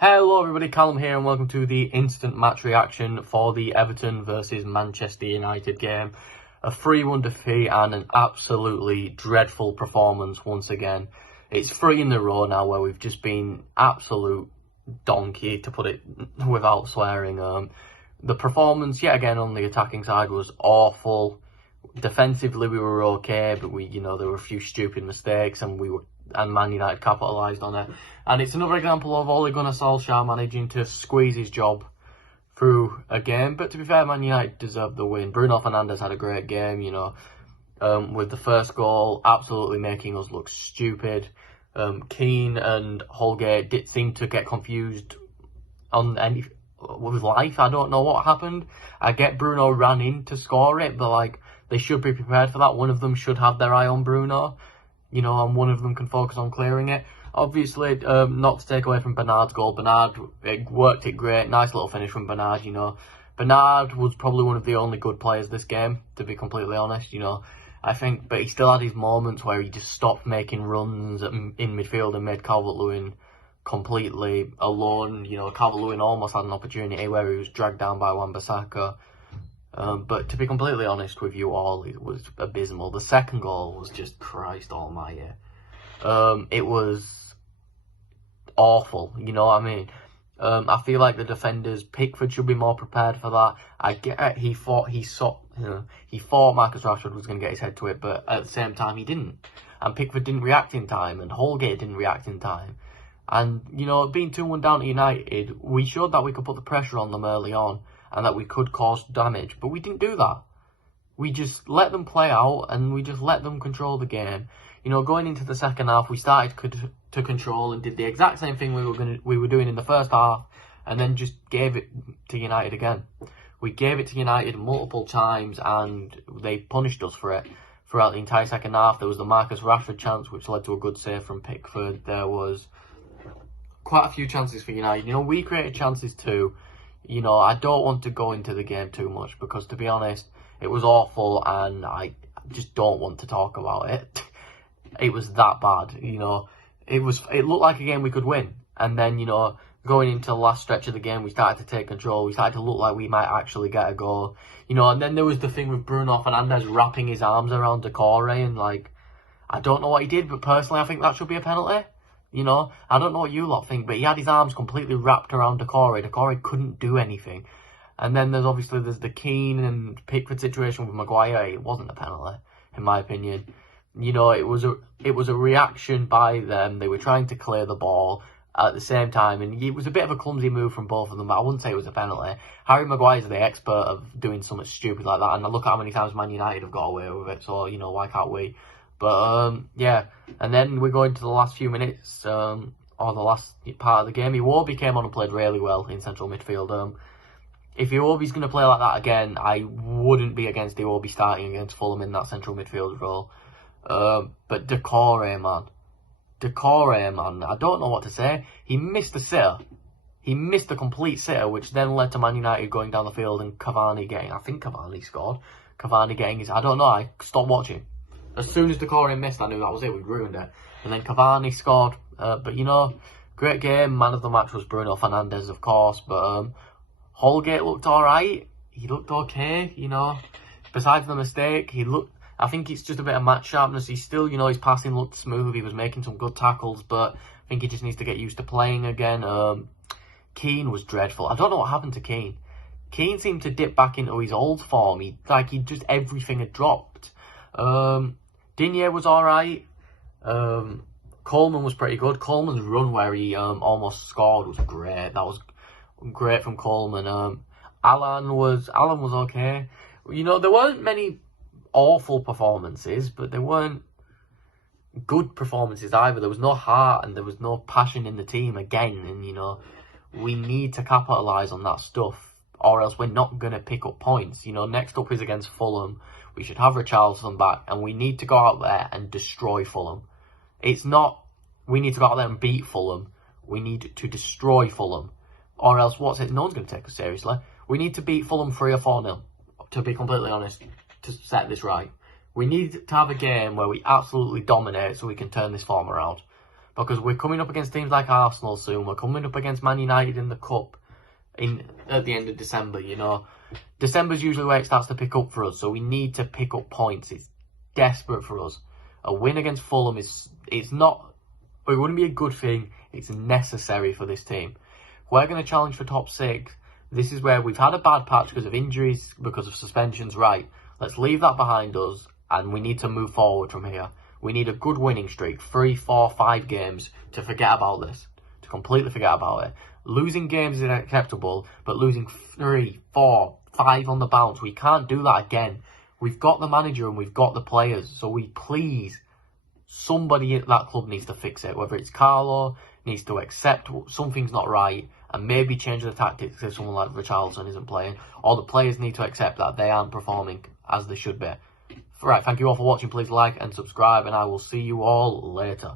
Hello everybody, Callum here and welcome to the instant match reaction for the Everton versus Manchester United game. A 3-1 defeat and an absolutely dreadful performance once again. It's 3 in a row now where we've just been absolute donkey, to put it without swearing. The performance yet again on the attacking side was awful. Defensively we were okay, but there were a few stupid mistakes and Man United capitalised on it. And it's another example of Ole Gunnar Solskjaer managing to squeeze his job through a game. But to be fair, Man United deserved the win. Bruno Fernandes had a great game, with the first goal absolutely making us look stupid. Keane and Holgate did seem to get confused with life. I don't know what happened. I get Bruno ran in to score it, but they should be prepared for that. One of them should have their eye on Bruno, and one of them can focus on clearing it. Obviously, not to take away from Bernard's goal. Bernard worked it great. Nice little finish from Bernard, Bernard was probably one of the only good players this game, to be completely honest, I think, but he still had his moments where he just stopped making runs in midfield and made Calvert-Lewin completely alone. Calvert-Lewin almost had an opportunity where he was dragged down by Wan-Bissaka. But to be completely honest with you all, it was abysmal. The second goal was just Christ almighty. It was awful, you know what I mean? I feel like the defenders, Pickford should be more prepared for that. I get he thought Marcus Rashford was going to get his head to it, but at the same time he didn't. And Pickford didn't react in time, and Holgate didn't react in time. And, being 2-1 down to United, we showed that we could put the pressure on them early on, and that we could cause damage, but we didn't do that. We just let them play out, and we just let them control the game. Going into the second half, we started to control and did the exact same thing we were doing in the first half, and then just gave it to United again. We gave it to United multiple times, and they punished us for it throughout the entire second half. There was the Marcus Rashford chance, which led to a good save from Pickford. There was quite a few chances for United. We created chances too. I don't want to go into the game too much because, to be honest, it was awful, and I just don't want to talk about it. It was that bad, It looked like a game we could win. And then, going into the last stretch of the game, we started to take control. We started to look like we might actually get a goal. And then there was the thing with Bruno Fernandes wrapping his arms around Decore, and, I don't know what he did, but personally I think that should be a penalty. I don't know what you lot think, but he had his arms completely wrapped around Decore. Decore couldn't do anything. And then there's the Keane and Pickford situation with Maguire. It wasn't a penalty, in my opinion. It was a reaction by them. They were trying to clear the ball at the same time, and it was a bit of a clumsy move from both of them, but I wouldn't say it was a penalty. Harry Maguire's the expert of doing something stupid like that, and I look at how many times Man United have got away with it, so, why can't we? But, yeah, and then we go into the last few minutes, or the last part of the game. Iwobi came on and played really well in central midfield. If Iwobi's going to play like that again, I wouldn't be against Iwobi starting against Fulham in that central midfield role. But Decore, man, I don't know what to say. He missed a sitter. He missed a complete sitter, which then led to Man United going down the field and Cavani scored. Cavani getting his, I don't know, I stopped watching. As soon as Decore missed, I knew that was it, we'd ruined it. And then Cavani scored, but great game. Man of the match was Bruno Fernandes, of course, but Holgate looked alright. He looked okay, Besides the mistake, I think it's just a bit of match sharpness. He's still, his passing looked smooth. He was making some good tackles, but I think he just needs to get used to playing again. Keane was dreadful. I don't know what happened to Keane. Keane seemed to dip back into his old form. Everything had dropped. Digne was alright. Coleman was pretty good. Coleman's run where he almost scored was great. That was great from Coleman. Alan was okay. There weren't many awful performances, but they weren't good performances either. There was no heart and there was no passion in the team again, and we need to capitalise on that stuff, or else we're not going to pick up points. Next up is against Fulham. We should have Richarlison back, and we need to go out there and destroy Fulham. It's not we need to go out there and beat Fulham. We need to destroy Fulham, or else no one's going to take us seriously. We need to beat Fulham 3 or 4-0, to be completely honest, to set this right. We need to have a game where we absolutely dominate so we can turn this form around. because we're coming up against teams like Arsenal soon. We're coming up against Man United in the Cup at the end of December, you know. December's usually where it starts to pick up for us, so we need to pick up points. It's desperate for us. A win against Fulham it wouldn't be a good thing. It's necessary for this team. We're going to challenge for top 6. This is where we've had a bad patch because of injuries, because of suspensions, right? Let's leave that behind us, and we need to move forward from here. We need a good winning streak, 3, 4, 5 games to forget about this, to completely forget about it. Losing games is acceptable, but losing 3, 4, 5 on the bounce, we can't do that again. We've got the manager and we've got the players, so somebody at that club needs to fix it. Whether it's Callum needs to accept something's not right and maybe change the tactics if someone like Richarlison isn't playing, or the players need to accept that they aren't performing as they should be. Right, thank you all for watching. Please like and subscribe, and I will see you all later.